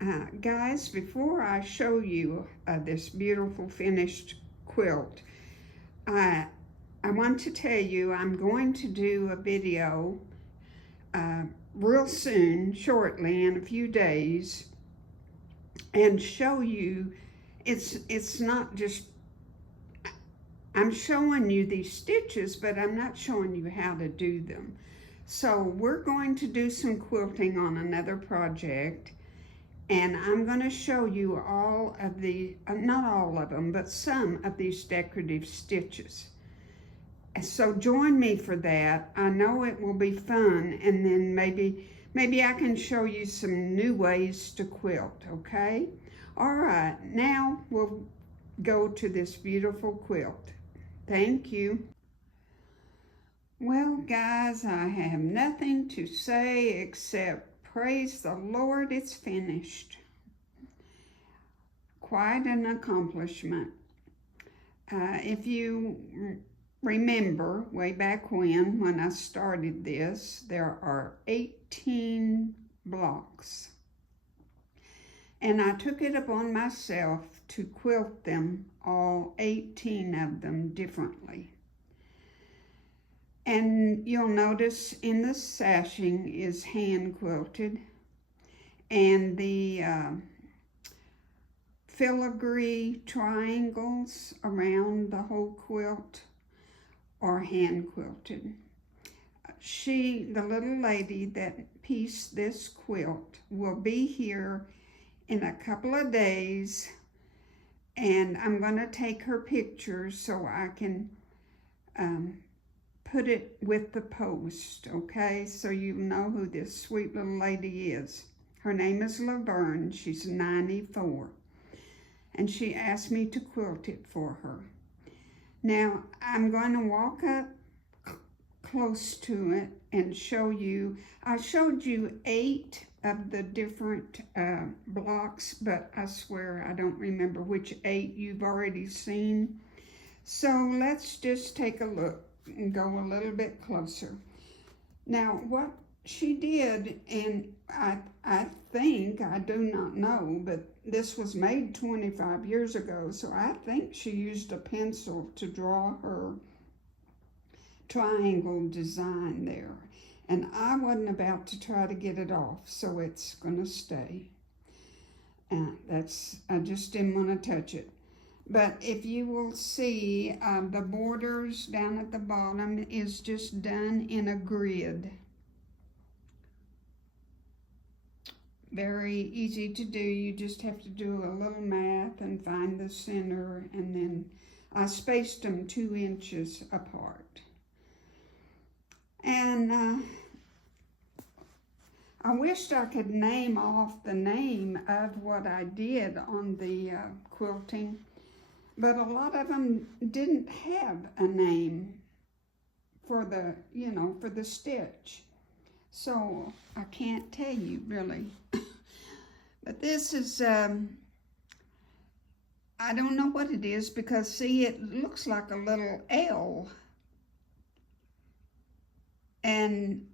Guys, before I show you this beautiful finished quilt, I, I want to tell you I'm going to do a video uh, real soon, shortly, in a few days, and show you it's not just, I'm showing you these stitches, but I'm not showing you how to do them. So we're going to do some quilting on another project, and I'm going to show you all of the, not all of them, but some of these decorative stitches. So join me for that. I know it will be fun, and then maybe I can show you some new ways to quilt, okay? All right, now we'll go to this beautiful quilt. Thank you. Well, guys, I have nothing to say except praise the Lord, it's finished. Quite an accomplishment. If you remember way back when I started this, there are 18 blocks. And I took it upon myself to quilt them, all 18 of them, differently. And you'll notice in the sashing is hand quilted, and the filigree triangles around the whole quilt are hand quilted. The little lady that pieced this quilt will be here in a couple of days, and I'm going to take her pictures so I can put it with the post, okay? So you know who this sweet little lady is. Her name is Laverne. She's 94. And she asked me to quilt it for her. Now, I'm going to walk up close to it and show you. I showed you 8 of the different blocks, but I swear I don't remember which 8 you've already seen. So let's just take a look and go a little bit closer. Now, what she did, and I think, I do not know, but this was made 25 years ago, so I think she used a pencil to draw her triangle design there. And I wasn't about to try to get it off, so it's gonna stay. I just didn't want to touch it. But if you will see, the borders down at the bottom is just done in a grid. Very easy to do. You just have to do a little math and find the center, and then I spaced them 2 inches apart. And I wished I could name off the name of what I did on the quilting, but a lot of them didn't have a name for the, for the stitch. So I can't tell you really. But this is, I don't know what it is, because see, it looks like a little L. And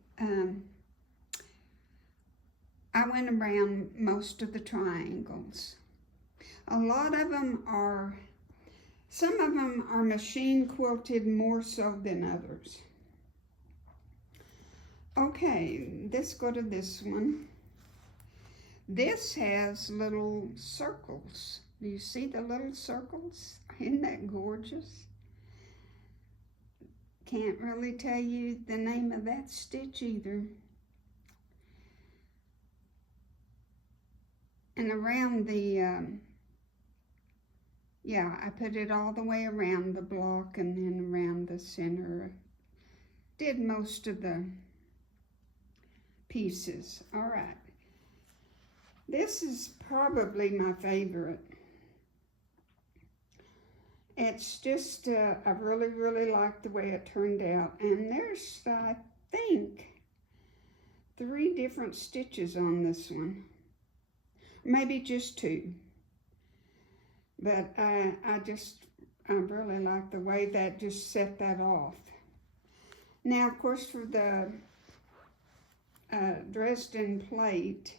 I went around most of the triangles. A lot of them are, some of them are machine quilted more so than others. Okay, let's go to this one. This has little circles. Do you see the little circles? Isn't that gorgeous? Can't really tell you the name of that stitch either. And around the, I put it all the way around the block and then around the center. Did most of the pieces. All right. This is probably my favorite. It's just, I really, really like the way it turned out. And there's, I think, 3 different stitches on this one. Maybe just 2. But I really like the way that just set that off. Now, of course, for the Dresden plate,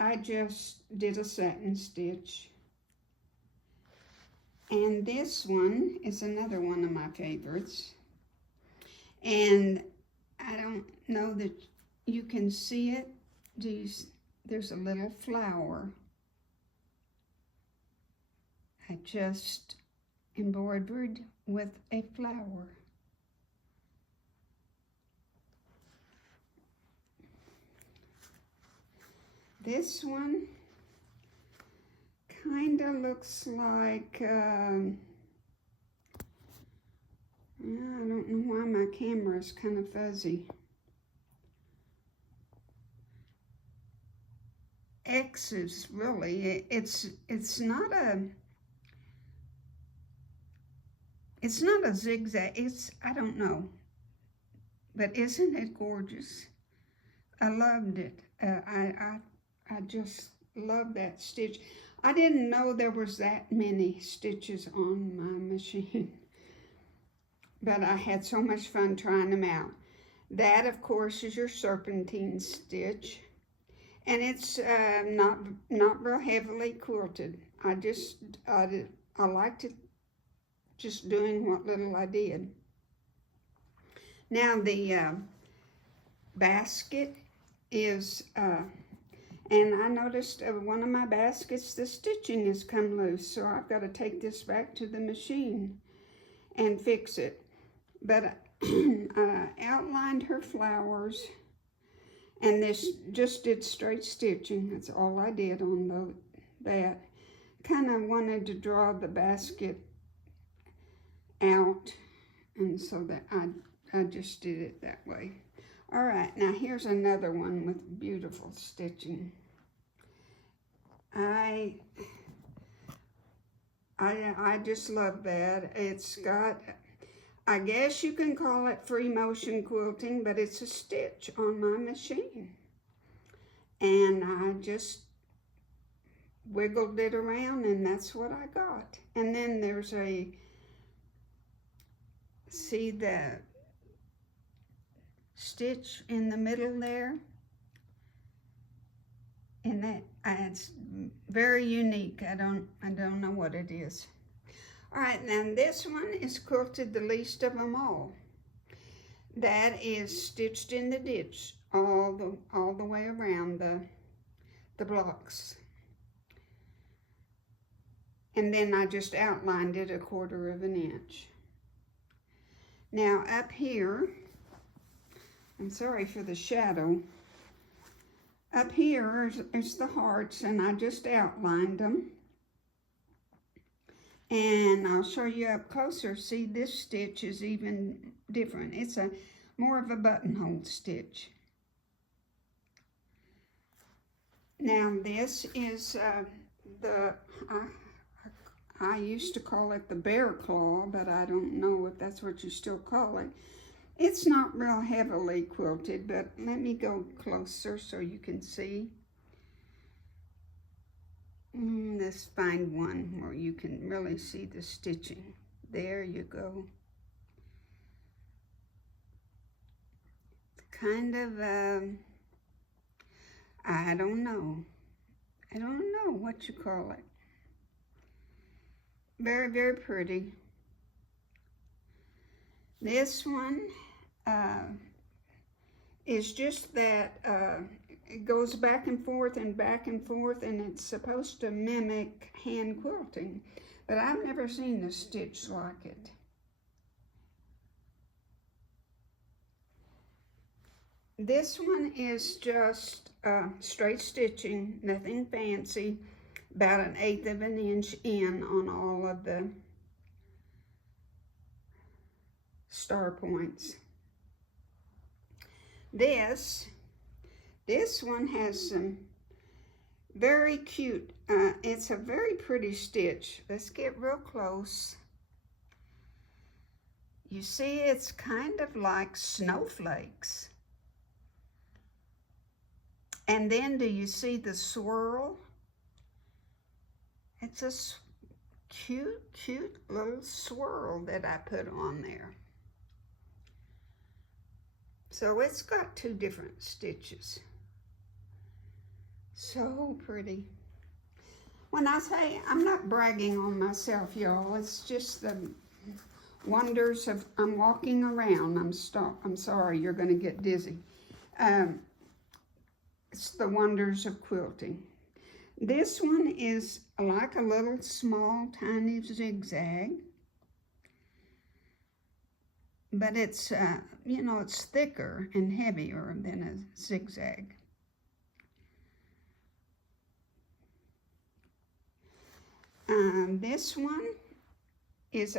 I just did a satin stitch. And this one is another one of my favorites. And I don't know that you can see it. There's a little flower. I just embroidered with a flower. This one kind of looks like, I don't know why my camera is kind of fuzzy. X's, really. It's not a zigzag. I don't know. But isn't it gorgeous? I loved it. I just love that stitch. I didn't know there was that many stitches on my machine. But I had so much fun trying them out. That, of course, is your serpentine stitch. And it's not real heavily quilted. I liked it just doing what little I did. Now the basket is, and I noticed one of my baskets, the stitching has come loose, so I've got to take this back to the machine and fix it. But I outlined her flowers, and this just did straight stitching. That's all I did on that. Kind of wanted to draw the basket out, and so that I just did it that way. All right, now here's another one with beautiful stitching. I just love that. It's got, I guess you can call it free motion quilting, but it's a stitch on my machine. And I just wiggled it around, and that's what I got. And then there's see the stitch in the middle there? And that it's very unique. I don't know what it is. All right, now this one is quilted the least of them all. That is stitched in the ditch all the way around the blocks. And then I just outlined it 1/4 of an inch. Now up here, I'm sorry for the shadow. Up here is the hearts, and I just outlined them. And I'll show you up closer. See, this stitch is even different. It's more of a buttonhole stitch. Now this is I used to call it the bear claw, but I don't know if that's what you still call it. It's not real heavily quilted, but let me go closer so you can see. Let's find one where you can really see the stitching. There you go. Kind of, I don't know what you call it. Very, very pretty. This one is just that it goes back and forth, and it's supposed to mimic hand quilting, but I've never seen a stitch like it. This one is just straight stitching, nothing fancy, about 1/8 of an inch in on all of the star points. This one has some very cute, it's a very pretty stitch. Let's get real close. You see, it's kind of like snowflakes. And then do you see the swirl? It's a cute little swirl that I put on there. So it's got 2 different stitches. So pretty. When I say, I'm not bragging on myself, y'all. It's just the wonders of, I'm walking around. I'm sorry, you're going to get dizzy. It's the wonders of quilting. This one is like a little small, tiny zigzag. But it's, you know, it's thicker and heavier than a zigzag. This one is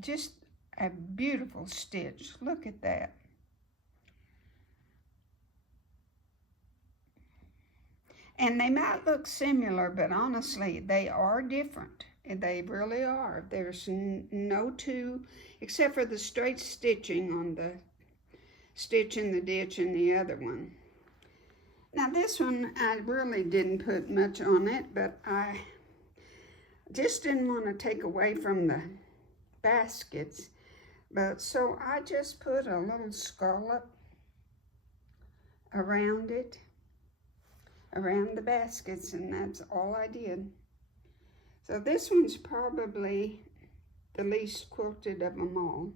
just a beautiful stitch. Look at that. And they might look similar, but honestly, they are different. They really are. There's no two, except for the straight stitching on the stitch in the ditch and the other one. Now this one, I really didn't put much on it, but I just didn't want to take away from the baskets. But so I just put a little scallop around it, around the baskets, and that's all I did. So this one's probably the least quilted of them all.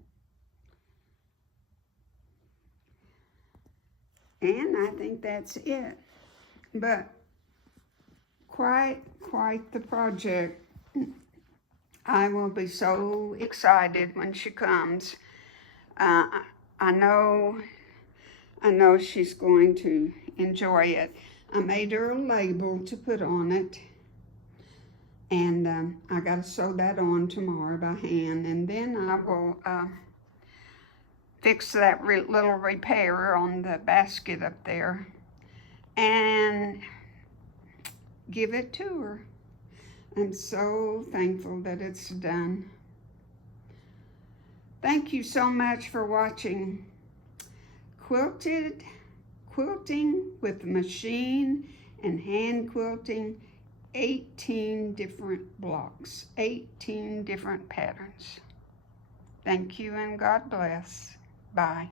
And I think that's it. But quite the project. I will be so excited when she comes. I know she's going to enjoy it. I made her a label to put on it. And I got to sew that on tomorrow by hand. And then I will fix that little repair on the basket up there and give it to her. I'm so thankful that it's done. Thank you so much for watching Quilting with machine and hand quilting, 18 different blocks, 18 different patterns. Thank you and God bless. Bye.